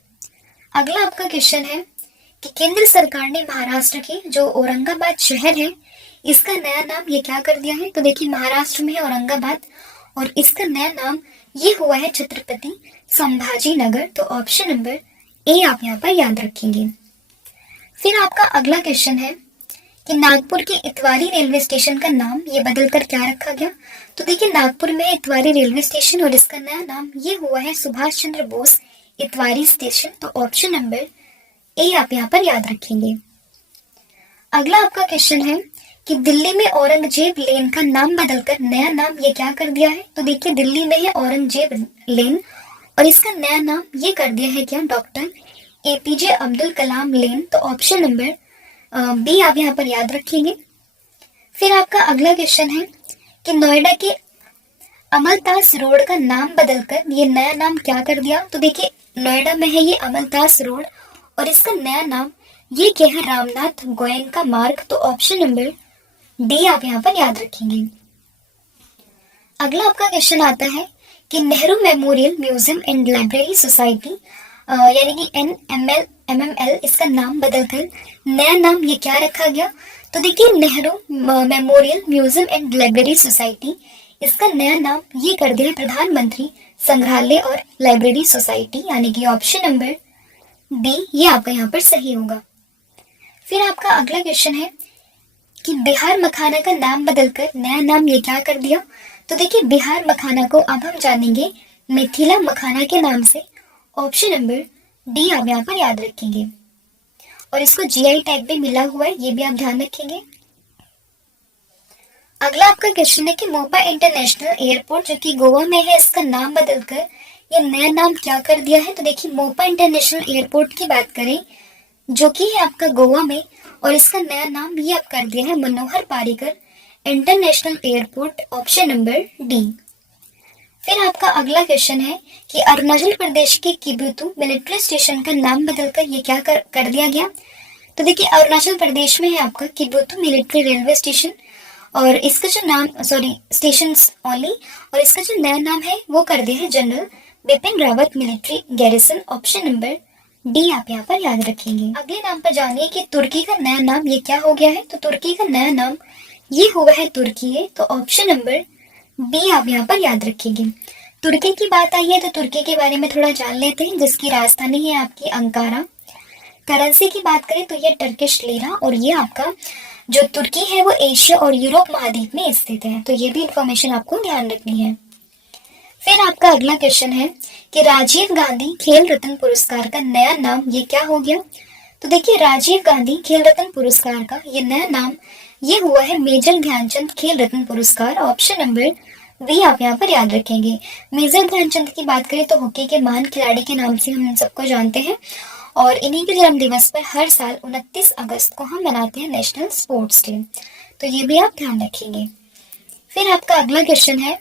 अगला आपका क्वेश्चन है कि केंद्र सरकार ने महाराष्ट्र के जो औरंगाबाद शहर है इसका नया नाम ये क्या कर दिया है? तो देखिए महाराष्ट्र में है औरंगाबाद, और इसका नया नाम ये हुआ है छत्रपति संभाजी नगर, तो ऑप्शन नंबर ए आप यहाँ पर याद रखेंगे। फिर आपका अगला क्वेश्चन है कि नागपुर के इतवारी रेलवे स्टेशन का नाम ये बदलकर क्या रखा गया? तो देखिए नागपुर में है इतवारी रेलवे स्टेशन, और इसका नया नाम ये हुआ है सुभाष चंद्र बोस इतवारी स्टेशन, तो ऑप्शन नंबर ए आप यहाँ पर याद रखेंगे। अगला आपका क्वेश्चन है कि दिल्ली में औरंगजेब लेन का नाम बदलकर नया नाम ये क्या कर दिया है? तो देखिए दिल्ली में है औरंगजेब लेन, और इसका नया नाम ये कर दिया है क्या? डॉक्टर एपीजे अब्दुल कलाम लेन, तो ऑप्शन नंबर बी आप यहाँ पर याद रखेंगे। फिर आपका अगला क्वेश्चन है कि नोएडा के अमलतास रोड का नाम बदलकर ये नया नाम क्या कर दिया? तो देखिए नोएडा में है ये अमलतास रोड, और इसका नया नाम ये क्या है? रामनाथ गोयनका मार्ग, तो ऑप्शन नंबर डी आप यहाँ पर याद रखेंगे। अगला आपका क्वेश्चन आता है कि Nehru memorial museum and library society यानी कि NMML इसका नाम बदलकर नया नाम ये क्या रखा गया? तो देखिए Nehru memorial museum and library society इसका नया नाम ये कर दिया है प्रधानमंत्री संग्रहालय और लाइब्रेरी सोसाइटी, यानी कि ऑप्शन नंबर डी ये आपका यहाँ पर सही होगा। फिर आपका अगला क्वेश्चन है कि बिहार मखाना का नाम बदलकर नया नाम ये क्या कर दिया। तो देखिए बिहार मखाना को अब हम जानेंगे मिथिला मखाना के नाम से। ऑप्शन नंबर डी आप यहाँ पर याद रखेंगे। और इसको जीआई टैग भी मिला हुआ है, ये भी आप ध्यान रखेंगे। अगला आपका क्वेश्चन है कि मोपा इंटरनेशनल एयरपोर्ट जो कि गोवा में है, इसका नाम बदलकर ये नया नाम क्या कर दिया है। तो देखिए मोपा इंटरनेशनल एयरपोर्ट की बात करें जो कि है आपका गोवा में, और इसका नया नाम ये आप कर दिया है Manohar Parrikar international airport. Option number D. फिर आपका अगला क्वेश्चन है कि अरुणाचल प्रदेश के किबुतु मिलिट्री स्टेशन का नाम बदलकर ये क्या कर दिया गया। तो देखिए अरुणाचल प्रदेश में है आपका किबुतु मिलिट्री रेलवे स्टेशन, और इसका जो नाम स्टेशन ओनली, और इसका जो नया नाम है वो कर दिया है general Bipin Rawat military garrison. Option number D आप यहाँ पर याद रखेंगे। अगले नाम पर जानिए कि तुर्की का नया नाम ये क्या हो गया है। तो तुर्की का नया नाम ये हुआ है तुर्की है। तो ऑप्शन नंबर बी आप यहाँ पर याद रखेंगे। तुर्की की बात आई है तो तुर्की के बारे में थोड़ा जान लेते हैं, जिसकी राजधानी है आपकी अंकारा। करेंसी की बात करें तो ये टर्किश लीरा, और ये आपका जो तुर्की है वो एशिया और यूरोप महाद्वीप में स्थित है। तो ये भी इंफॉर्मेशन आपको ध्यान रखनी है। फिर आपका अगला क्वेश्चन है कि राजीव गांधी खेल रत्न पुरस्कार का नया नाम ये क्या हो गया। तो देखिए राजीव गांधी खेल रत्न पुरस्कार का ये नया नाम ये हुआ है मेजर ध्यानचंद खेल रत्न पुरस्कार। ऑप्शन नंबर बी आप यहाँ पर याद रखेंगे। मेजर ध्यानचंद की बात करें तो हॉकी के महान खिलाड़ी के नाम से हम सबको जानते हैं, और इन्हीं के जन्म दिवस पर हर साल 29 अगस्त को हम मनाते हैं नेशनल स्पोर्ट्स डे। तो ये भी आप ध्यान रखेंगे। फिर आपका अगला क्वेश्चन है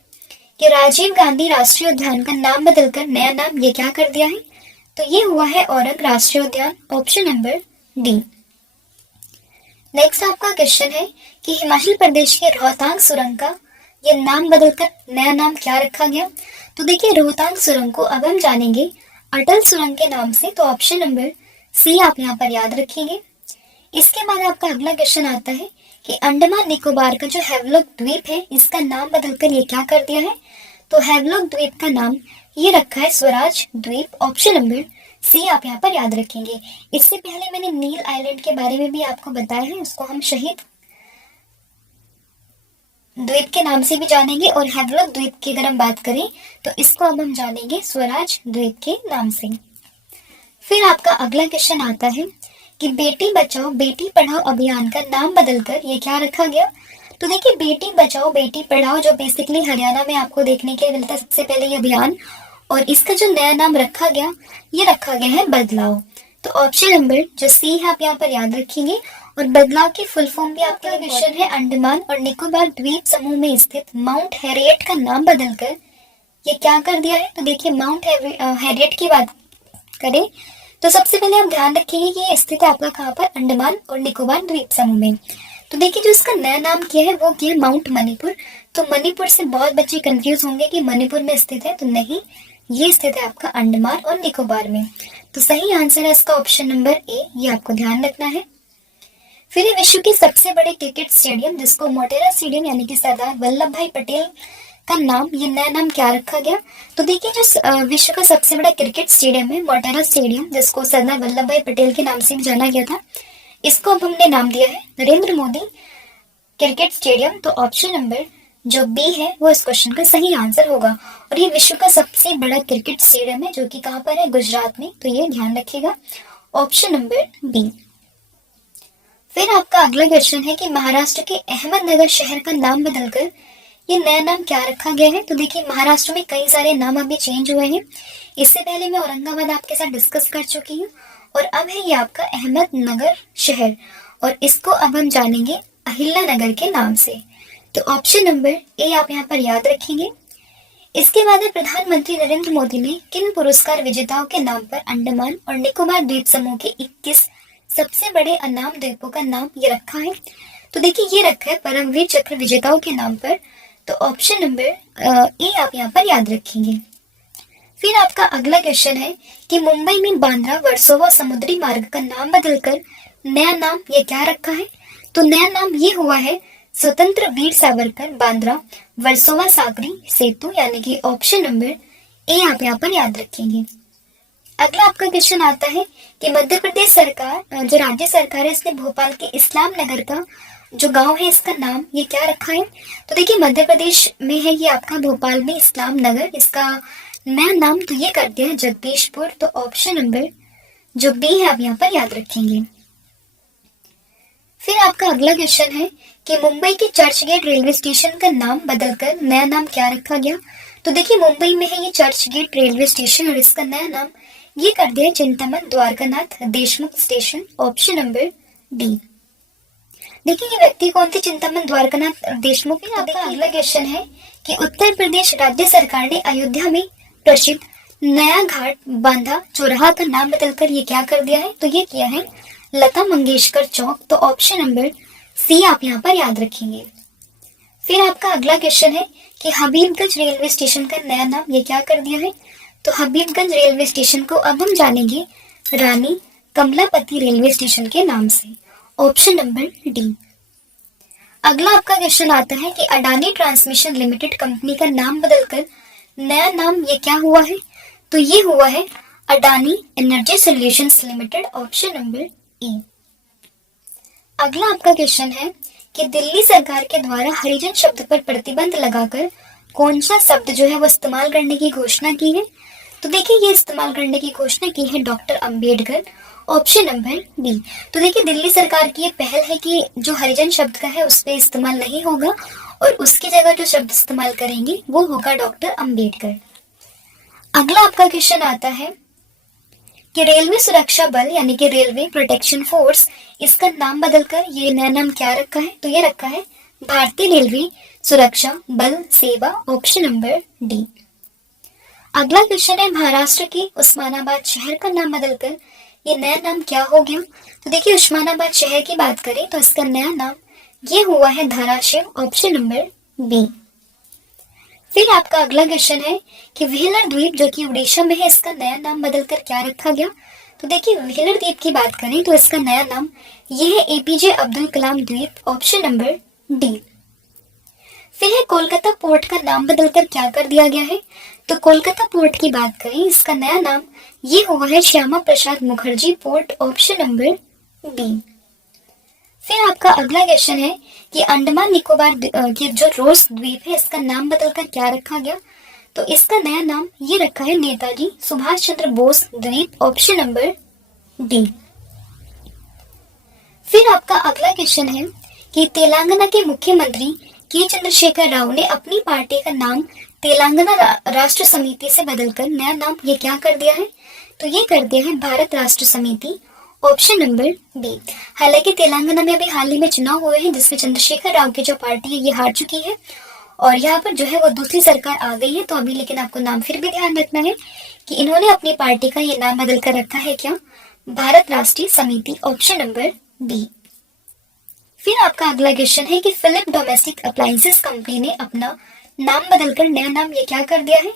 कि राजीव गांधी राष्ट्रीय उद्यान का नाम बदलकर नया नाम ये क्या कर दिया है। तो ये हुआ है औरंग राष्ट्रीय उद्यान। Option number D. नेक्स्ट आपका क्वेश्चन है कि हिमाचल प्रदेश के रोहतांग सुरंग का ये नाम बदलकर नया नाम क्या रखा गया। तो देखिए रोहतांग सुरंग को अब हम जानेंगे अटल सुरंग के नाम से। तो ऑप्शन नंबर सी आप यहाँ पर याद रखेंगे। इसके बाद आपका अगला क्वेश्चन आता है कि अंडमान निकोबार का जो हैवलॉक द्वीप है इसका नाम बदलकर ये क्या कर दिया है। तो हैवलॉक द्वीप का नाम ये रखा है स्वराज द्वीप। ऑप्शन नंबर सी आप यहाँ पर याद रखेंगे। इससे पहले मैंने नील आइलैंड के बारे में भी आपको बताया है, उसको हम शहीद द्वीप के नाम से भी जानेंगे, और हैवलॉक द्वीप की अगर हम बात करें तो इसको अब हम जानेंगे स्वराज द्वीप के नाम से। फिर आपका अगला क्वेश्चन आता है कि बेटी बचाओ बेटी पढ़ाओ अभियान का नाम बदलकर ये क्या रखा गया। तो देखिए बेटी बचाओ बेटी पढ़ाओ जो बेसिकली हरियाणा में आपको देखने के लिए मिलता है सबसे पहले ये अभियान, और इसका जो नया नाम रखा गया ये रखा गया है बदलाव। तो ऑप्शन नंबर जो सी है आप यहाँ पर याद रखेंगे, और बदलाव की फुल फॉर्म भी आपका क्वेश्चन है अंडमान और निकोबार द्वीप समूह में स्थित माउंट हैरियट का नाम बदलकर ये क्या कर दिया है। तो देखिए माउंट हैरियट की बात करें तो सबसे पहले आप ध्यान रखिए कि ये स्थित है आपका कहाँ पर, अंडमान और निकोबार द्वीप समूह में। तो देखिए जो इसका नया नाम किया है वो किया है माउंट मणिपुर। तो मणिपुर से बहुत बच्चे कंफ्यूज होंगे कि मणिपुर में स्थित है, तो नहीं, ये स्थित है आपका अंडमान और निकोबार में। तो सही आंसर है इसका ऑप्शन नंबर ए, ये आपको ध्यान रखना है। फिर विश्व के सबसे बड़े क्रिकेट स्टेडियम जिसको मोटेरा स्टेडियम यानी कि सरदार वल्लभ भाई पटेल का नाम, ये नया नाम क्या रखा गया। तो देखिए जो विश्व का सबसे बड़ा क्रिकेट स्टेडियम है मोटेरा स्टेडियम, जिसको सरदार वल्लभ भाई पटेल के नाम से भी जाना गया था, इसको अब हमने नाम दिया है नरेंद्र मोदी क्रिकेट स्टेडियम। तो ऑप्शन नंबर जो बी है वो इस क्वेश्चन का सही आंसर होगा, और ये विश्व का सबसे बड़ा क्रिकेट स्टेडियम है जो कि कहाँ पर है, गुजरात में। तो ये ध्यान रखिएगा, ऑप्शन नंबर बी। फिर आपका अगला क्वेश्चन है कि महाराष्ट्र के अहमदनगर शहर का नाम बदलकर ये नया नाम क्या रखा गया है। तो देखिए महाराष्ट्र में कई सारे नाम अभी चेंज हुए हैं। इससे पहले मैं औरंगाबाद आपके साथ डिस्कस कर चुकी हूँ, और अब है ये आपका अहमदनगर शहर, और इसको अब हम जानेंगे अहिल्या नगर के नाम से। तो ऑप्शन नंबर ए आप यहाँ पर याद रखेंगे। इसके बाद प्रधानमंत्री नरेंद्र मोदी ने किन पुरस्कार विजेताओं के नाम पर अंडमान और निकोबार द्वीप समूह के 21 सबसे बड़े अनाम द्वीपों का नाम ये रखा है। तो देखिए ये रखा है परमवीर चक्र विजेताओं के नाम पर। तो ऑप्शन नंबर ए आप यहाँ पर याद रखेंगे। फिर आपका अगला क्वेश्चन है कि मुंबई में बांद्रा वर्सोवा समुद्री मार्ग का नाम बदलकर नया नाम ये क्या रखा है। तो नया नाम ये हुआ है स्वतंत्र वीर सावरकर बांद्रा वर्सोवा सागरी सेतु, यानी कि ऑप्शन नंबर ए आप यहाँ पर याद रखेंगे। अगला आपका क्वेश्चन आता है कि मध्य प्रदेश सरकार, जो राज्य सरकार है, इसने भोपाल के इस्लाम नगर का जो गांव है इसका नाम ये क्या रखा है? तो देखिए मध्य प्रदेश में है ये आपका भोपाल में इस्लाम नगर, इसका नया नाम तो ये कर दिया है जगदीशपुर। तो ऑप्शन नंबर जो बी है आप यहाँ पर याद रखेंगे। फिर आपका अगला क्वेश्चन है कि मुंबई के चर्च गेट रेलवे स्टेशन का नाम बदलकर नया नाम क्या रखा गया? तो देखिए मुंबई में है ये चर्च गेट रेलवे स्टेशन और इसका नया नाम ये कर दिया Chintaman Dwarkanath Deshmukh station. Option number D. देखिए ये व्यक्ति कौन थे? चिंतामन द्वारकानाथ देशमुख। तो आपका अगला क्वेश्चन है कि उत्तर प्रदेश राज्य सरकार ने अयोध्या में प्रसिद्ध नया घाट बांधा चौराहा का नाम बदलकर ये क्या कर दिया है? तो ये किया है लता मंगेशकर चौक। तो ऑप्शन नंबर सी आप यहाँ पर याद रखेंगे। फिर आपका अगला क्वेश्चन है कि हबीबगंज रेलवे स्टेशन का नया नाम ये क्या कर दिया है? तो हबीबगंज रेलवे स्टेशन को अब हम जानेंगे रानी कमलापति रेलवे स्टेशन के नाम से। Option number D. अगला आपका क्वेश्चन आता है कि अडानी ट्रांसमिशन लिमिटेड कंपनी का नाम बदलकर नया नाम ये क्या हुआ है? तो ये हुआ है Adani energy solutions limited. Option number ई। अगला आपका क्वेश्चन है कि दिल्ली सरकार के द्वारा हरिजन शब्द पर प्रतिबंध लगाकर कौन सा शब्द जो है वो इस्तेमाल करने की घोषणा की है? तो देखिए ये इस्तेमाल करने की घोषणा की है doctor Ambedkar. Option number B. तो देखिए दिल्ली सरकार की ये पहल है कि जो हरिजन शब्द का है उस पर इस्तेमाल नहीं होगा और उसकी जगह जो शब्द इस्तेमाल करेंगे वो होगा डॉक्टर अंबेडकर। अगला आपका क्वेश्चन आता है कि रेलवे सुरक्षा बल यानी कि रेलवे प्रोटेक्शन फोर्स, इसका नाम बदलकर ये नया नाम क्या रखा है? तो ये रखा है भारतीय रेलवे सुरक्षा बल सेवा। Option number D. अगला क्वेश्चन है महाराष्ट्र के उस्मानाबाद शहर का नाम बदलकर ये नया नाम क्या हो गया? तो देखिए उस्मानाबाद शहर की बात करें तो इसका नया नाम ये हुआ है धाराशिव। Option number B. फिर आपका अगला क्वेश्चन है कि व्हीलर द्वीप जो कि उड़ीसा में है इसका नया नाम बदलकर क्या रखा गया? तो देखिए व्हीलर द्वीप की बात करें तो इसका नया नाम ये है एपीजे अब्दुल कलाम द्वीप। Option number D. फिर है कोलकाता पोर्ट का नाम बदलकर क्या कर दिया गया है? तो कोलकाता पोर्ट की बात करें इसका नया नाम ये हुआ है Shyama Prasad Mukherjee port. Option number B. फिर आपका अगला क्वेश्चन है कि अंडमान निकोबार के जो रोस द्वीप है इसका नाम बदलकर क्या रखा गया? तो इसका नया नाम ये रखा है नेताजी सुभाष चंद्र बोस द्वीप। Option number D. फिर आपका अगला क्वेश्चन है कि तेलंगाना के मुख्यमंत्री के चंद्रशेखर राव ने अपनी पार्टी का नाम तेलंगाना राष्ट्र समिति से बदलकर नया नाम ये क्या कर दिया है? तो ये कर दिया है Bharat Rashtra Samithi. Option number B. हालांकि तेलंगाना में अभी हाल ही में चुनाव हुए हैं जिसमें चंद्रशेखर राव की जो पार्टी है ये हार चुकी है और यहाँ पर जो है वो दूसरी सरकार आ गई है। तो अभी लेकिन आपको नाम फिर भी ध्यान रखना है कि इन्होंने अपनी पार्टी का ये नाम बदल कर रखा है क्या? Bharat Rashtriya Samithi. Option number B. फिर आपका अगला क्वेश्चन है कि फिलिप डोमेस्टिक अप्लायंसेस कंपनी ने अपना नाम बदलकर नया नाम ये क्या कर दिया है?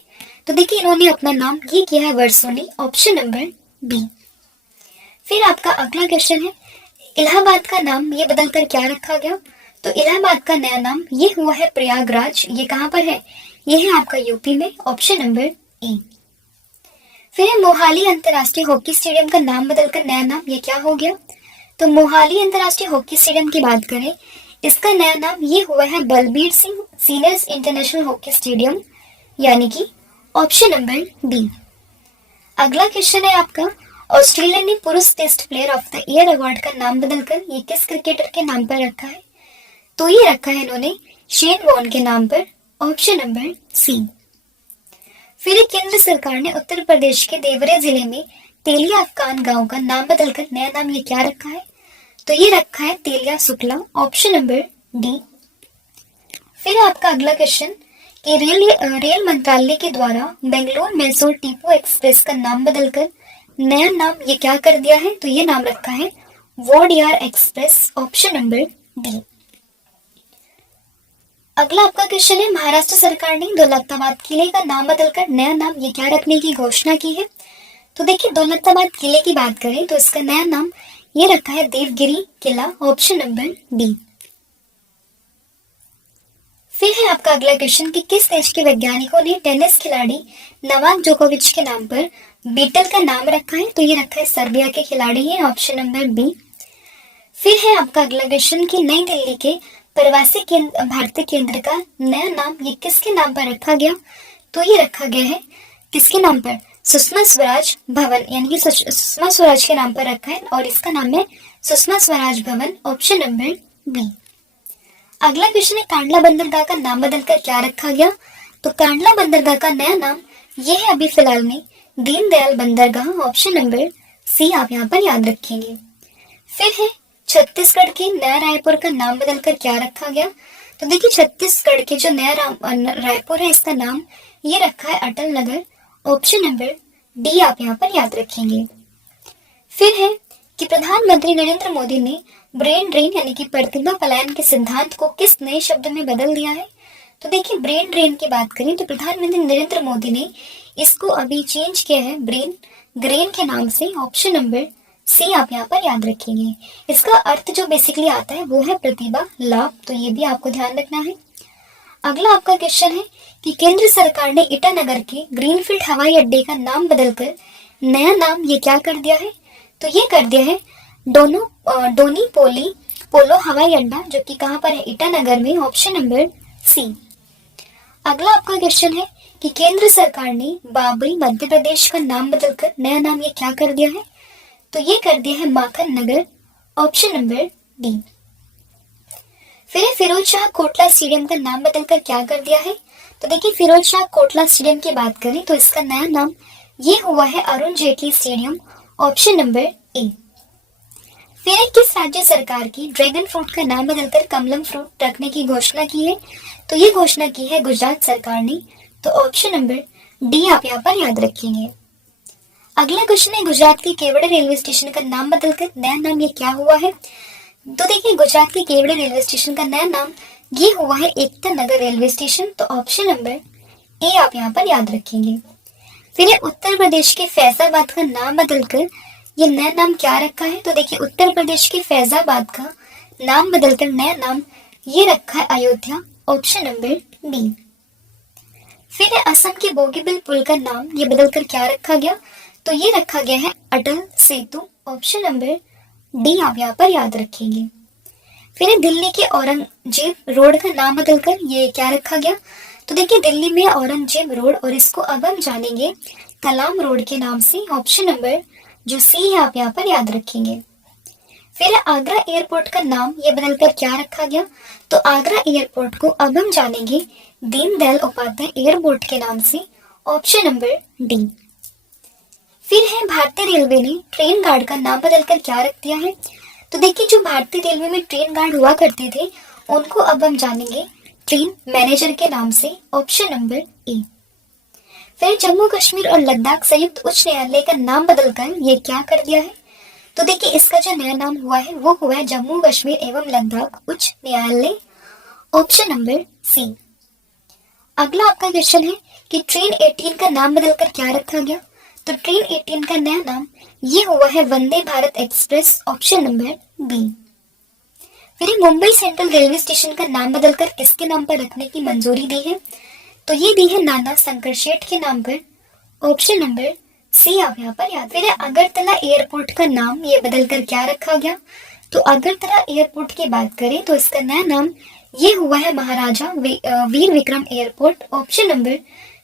तो देखिए इन्होंने अपना नाम ये किया है वर्सोनी। Option number B. फिर आपका अगला क्वेश्चन है इलाहाबाद का नाम ये बदलकर क्या रखा गया? तो इलाहाबाद का नया नाम ये हुआ है प्रयागराज। ये कहाँ पर है? ये है आपका यूपी में। Option number A. फिर मोहाली अंतर्राष्ट्रीय हॉकी स्टेडियम का नाम बदलकर नया नाम ये क्या हो गया? तो मोहाली अंतर्राष्ट्रीय हॉकी स्टेडियम की बात करें इसका नया नाम ये हुआ है Balbir Singh seniors international hockey stadium यानी कि ऑप्शन नंबर बी। अगला क्वेश्चन है आपका ऑस्ट्रेलिया ने पुरुष test player of the year award का नाम बदलकर ये किस क्रिकेटर के नाम पर रखा है? तो ये रखा है इन्होंने शेन वॉर्न के नाम पर। Option number C. फिर केंद्र सरकार ने उत्तर प्रदेश के देवरिया जिले में तेलिया अफगान गांव का नाम बदलकर नया नाम ये क्या रखा है? तो ये रखा है Telia Shukla. Option number D. फिर आपका अगला क्वेश्चन कि रेल मंत्रालय के द्वारा बेंगलोर मैसूर टीपू एक्सप्रेस का नाम बदलकर नया नाम ये क्या कर दिया है? तो ये नाम रखा है Wodeyar express. Option number D. अगला आपका क्वेश्चन है महाराष्ट्र सरकार ने दौलताबाद किले का नाम बदलकर नया नाम ये क्या रखने की घोषणा की है? तो देखिए दौलताबाद किले की बात करें तो इसका नया नाम ये रखा है देवगिरी किला। Option number D. फिर है आपका अगला क्वेश्चन कि किस देश के वैज्ञानिकों ने टेनिस खिलाड़ी नवाक जोकोविच के नाम पर बीटल का नाम रखा है तो ये रखा है सर्बिया के खिलाड़ी है, ऑप्शन नंबर बी। फिर है आपका अगला क्वेश्चन कि नई दिल्ली के प्रवासी केंद्र भारतीय केंद्र का नया नाम ये किसके नाम पर रखा गया, तो ये रखा गया है किसके नाम पर, सुषमा स्वराज भवन, यानी कि सुषमा स्वराज के नाम पर रखा है और इसका नाम है सुषमा स्वराज भवन, ऑप्शन नंबर बी। अगला क्वेश्चन है कांडला बंदरगाह का नाम बदलकर क्या रखा गया, तो कांडला बंदरगाह का नया नाम ये है अभी फिलहाल में दीनदयाल बंदरगाह, ऑप्शन नंबर सी आप यहाँ पर याद रखेंगे। फिर है छत्तीसगढ़ के नया रायपुर का नाम बदलकर क्या रखा गया, तो देखिए छत्तीसगढ़ के जो नया रायपुर है इसका नाम ये रखा है Atal Nagar, option number D आप यहाँ पर याद रखेंगे। फिर है कि प्रधानमंत्री नरेंद्र मोदी ने ब्रेन ड्रेन यानी कि प्रतिभा पलायन के सिद्धांत को किस नए शब्द में बदल दिया है, तो देखिए ब्रेन ड्रेन की बात करें तो प्रधानमंत्री नरेंद्र मोदी ने इसको अभी चेंज किया है ब्रेन ग्रेन के नाम से, ऑप्शन नंबर सी आप यहाँ पर याद रखेंगे। इसका अर्थ जो बेसिकली आता है वो है प्रतिभा लाभ, तो ये भी आपको ध्यान रखना है। अगला आपका क्वेश्चन है कि केंद्र सरकार ने ईटानगर के ग्रीनफील्ड हवाई अड्डे का नाम बदलकर नया नाम ये क्या कर दिया है, तो ये कर दिया है डोनी पोलो हवाई अड्डा, जो कि कहाँ पर है, ईटानगर में, ऑप्शन नंबर सी। अगला आपका क्वेश्चन है कि केंद्र सरकार ने बाबरी मध्य प्रदेश का नाम बदलकर नया नाम ये क्या कर दिया है, तो ये कर दिया है माखन नगर, ऑप्शन नंबर डी। फिर फिरोज शाह कोटला स्टेडियम का नाम बदलकर क्या कर दिया है, तो देखिए फिरोज शाह कोटला स्टेडियम की बात करें तो इसका नया नाम ये हुआ है Arun Jaitley stadium, option number A. फिर किस राज्य सरकार की ड्रैगन फ्रूट का नाम बदलकर कमलम फ्रूट रखने की घोषणा की है, तो ये घोषणा की है गुजरात सरकार ने, तो ऑप्शन नंबर डी आप यहाँ पर याद रखेंगे। अगला क्वेश्चन है गुजरात के केवड़िया रेलवे स्टेशन का नाम बदलकर नया नाम ये क्या हुआ है, तो देखिए गुजरात के केवड़िया रेलवे स्टेशन का नया नाम ये हुआ है एकता नगर रेलवे स्टेशन, तो ऑप्शन नंबर ए आप यहाँ पर याद रखेंगे। फिर उत्तर प्रदेश के फैजाबाद का नाम बदलकर ये नया नाम क्या रखा है, तो देखिए उत्तर प्रदेश के फैजाबाद का नाम बदलकर नया नाम ये रखा है अयोध्या, ऑप्शन नंबर बी। फिर असम के बोगीबिल पुल का नाम ये बदलकर क्या रखा गया, तो ये रखा गया है Atal Setu, option number D आप यहाँ पर याद रखेंगे। फिर दिल्ली के औरंगजेब रोड का नाम बदलकर ये क्या रखा गया, तो देखिए दिल्ली में औरंगजेब रोड और इसको अब हम जानेंगे कलाम रोड के नाम से, ऑप्शन नंबर जो सी है आप यहाँ पर याद रखेंगे। फिर आगरा एयरपोर्ट का नाम ये बदलकर क्या रखा गया, तो आगरा एयरपोर्ट को अब हम जानेंगे दीनदयाल उपाध्याय एयरपोर्ट के नाम से, ऑप्शन नंबर डी। फिर है भारतीय रेलवे ने ट्रेन गार्ड का नाम बदलकर क्या रख दिया है, तो देखिए जो भारतीय रेलवे में ट्रेन गार्ड हुआ करते थे उनको अब हम जानेंगे ट्रेन मैनेजर के नाम से, ऑप्शन नंबर ए। फिर जम्मू कश्मीर और लद्दाख संयुक्त उच्च न्यायालय का नाम बदलकर ये क्या कर दिया है, तो देखिए इसका जो नया नाम हुआ है वो हुआ है जम्मू कश्मीर एवं लद्दाख उच्च न्यायालय, ऑप्शन नंबर सी। अगला आपका क्वेश्चन है कि ट्रेन 18 का नाम बदलकर क्या रखा गया, तो ट्रेन 18 का नया नाम ये हुआ है Vande Bharat express, option number B. फिर मुंबई सेंट्रल रेलवे स्टेशन का नाम बदलकर किसके नाम पर रखने की मंजूरी दी है, तो ये दी है नाना शंकर शेठ के नाम पर, ऑप्शन नंबर सी आप यहाँ पर याद। फिर अगरतला एयरपोर्ट का नाम ये बदलकर क्या रखा गया, तो अगरतला एयरपोर्ट की बात करें तो इसका नया नाम ये हुआ है Maharaja Bir Vikram airport, option number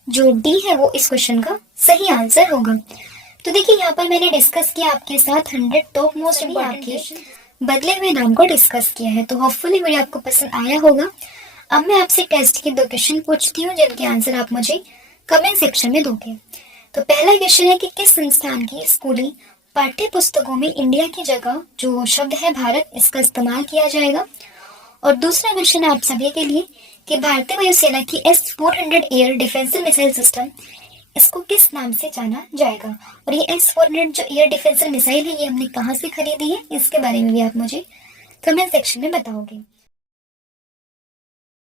जो डी है वो इस क्वेश्चन का सही आंसर होगा। तो देखिए यहाँ पर मैंने डिस्कस किया आपके साथ 100 टॉप मोस्ट इम्पोर्टेंट बदले हुए नाम को डिस्कस किया है, तो होपफुली वीडियो आपको पसंद आया होगा। अब मैं आपसे टेस्ट के 2 क्वेश्चन पूछती हूँ जिनके आंसर आप मुझे कमेंट सेक्शन में दोगे। तो पहला क्वेश्चन है कि किस संस्थान की स्कूली पाठ्य पुस्तकों में इंडिया की जगह जो शब्द है भारत इसका इस्तेमाल किया जाएगा। और दूसरा क्वेश्चन है आप सभी के लिए कि भारतीय वायुसेना की S-400 air defensive missile system इसको किस नाम से जाना जाएगा, और ये S-400 जो एयर डिफेंसिव मिसाइल है ये हमने कहाँ से खरीदी है इसके बारे में भी आप मुझे कमेंट सेक्शन में बताओगे।